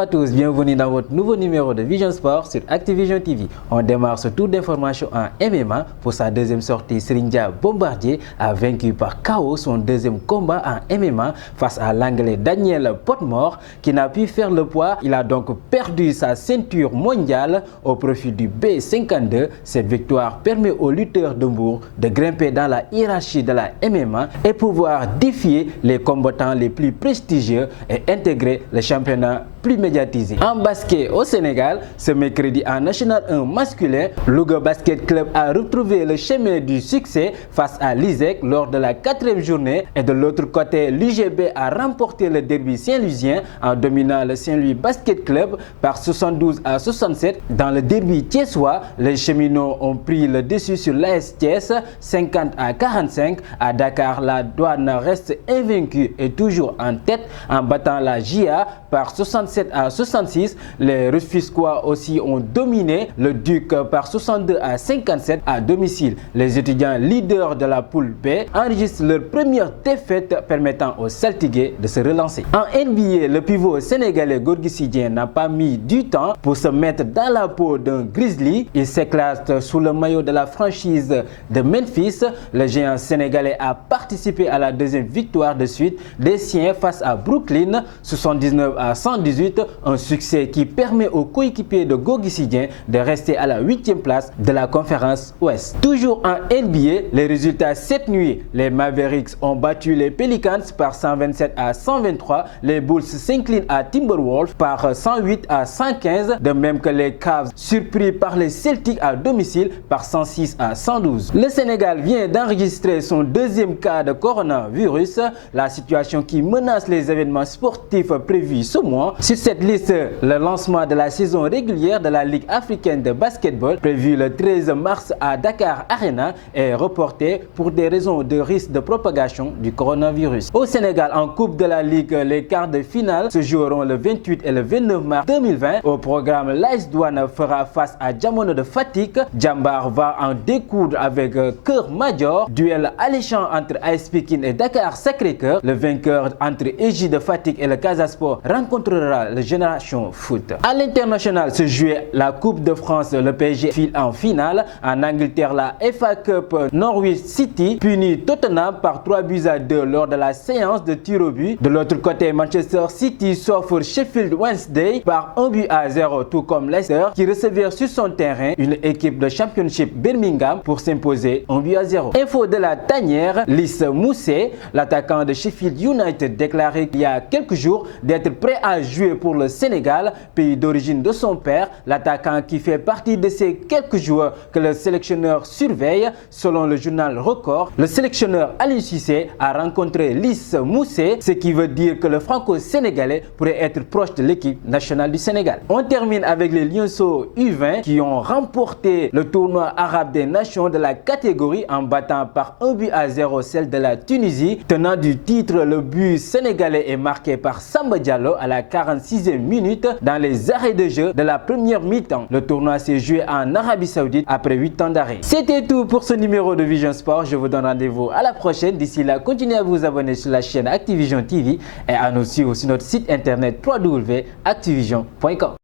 à tous, bienvenue dans votre nouveau numéro de Vision Sport sur Activision TV. On démarre ce tour d'information en MMA. Pour sa deuxième sortie, Serigne Dia Bombardier a vaincu par KO son deuxième combat en MMA face à l'Anglais Daniel Potmore qui n'a pu faire le poids. Il a donc perdu sa ceinture mondiale au profit du B52. Cette victoire permet aux lutteurs de Mbour de grimper dans la hiérarchie de la MMA et pouvoir défier les combattants les plus prestigieux et intégrer le championnat plus médiatisé. En basket au Sénégal, ce mercredi en National 1 masculin, Louga Basket Club a retrouvé le chemin du succès face à l'ISEC lors de la 4e journée et de l'autre côté, l'UGB a remporté le derby saint-louisien en dominant le Saint-Louis Basket Club par 72 à 67. Dans le derby thiessois, les cheminots ont pris le dessus sur l'AS Thiès 50 à 45. À Dakar, la Douane reste invaincue et toujours en tête en battant la JA par 67 à 66. Les Rufisquois aussi ont dominé le Duc par 62 à 57 à domicile. Les étudiants leaders de la poule B enregistrent leur première défaite permettant aux Saltigués de se relancer. En NBA, le pivot sénégalais Gorgui Sy Dieng n'a pas mis du temps pour se mettre dans la peau d'un Grizzly. Il s'éclate sous le maillot de la franchise de Memphis. Le géant sénégalais a participé à la deuxième victoire de suite des siens face à Brooklyn, 79 à 118, un succès qui permet aux coéquipiers de Gorgui Sy Dieng de rester à la 8e place de la conférence Ouest. Toujours en NBA, les résultats cette nuit, les Mavericks ont battu les Pelicans par 127 à 123, les Bulls s'inclinent à Timberwolves par 108 à 115, de même que les Cavs surpris par les Celtics à domicile par 106 à 112. Le Sénégal vient d'enregistrer son deuxième cas de coronavirus, la situation qui menace les événements sportifs prévus ce mois. Sur cette liste, le lancement de la saison régulière de la Ligue africaine de basketball, prévu le 13 mars à Dakar Arena, est reporté pour des raisons de risque de propagation du coronavirus. Au Sénégal, en Coupe de la Ligue, les quarts de finale se joueront le 28 et le 29 mars 2020. Au programme, l'AS Douane fera face à Jamono de Fatick. Jambar va en découdre avec Keur Madior. Duel alléchant entre AS Pikine et Dakar Sacré-Cœur. Le vainqueur entre EJ de Fatick et le Casa Sport rencontrera le Génération Foot. À l'international se jouait la Coupe de France. Le PSG file en finale. En Angleterre, la FA Cup, Norwich City punit Tottenham par 3-2 lors de la séance de tir au but. De l'autre côté, Manchester City s'offre Sheffield Wednesday par 1-0, tout comme Leicester qui recevait sur son terrain une équipe de Championship Birmingham pour s'imposer 1-0. Info de la tanière, Lys Mousset, l'attaquant de Sheffield United, déclaré il y a quelques jours d'être prêt à jouer pour le Sénégal, pays d'origine de son père. L'attaquant qui fait partie de ces quelques joueurs que le sélectionneur surveille. Selon le journal Record, le sélectionneur Aliou Cissé a rencontré Lys Mousset, ce qui veut dire que le franco-sénégalais pourrait être proche de l'équipe nationale du Sénégal. On termine avec les Lionceaux U20 qui ont remporté le tournoi arabe des nations de la catégorie en battant par 1-0 celle de la Tunisie. Tenant du titre, le but sénégalais est marqué par Samba Diallo à la 46e minute dans les arrêts de jeu de la première mi-temps. Le tournoi s'est joué en Arabie Saoudite après 8 ans d'arrêt. C'était tout pour ce numéro de Vision Sport. Je vous donne rendez-vous à la prochaine. D'ici là, continuez à vous abonner sur la chaîne Activision TV et à nous suivre sur notre site internet www.activision.com.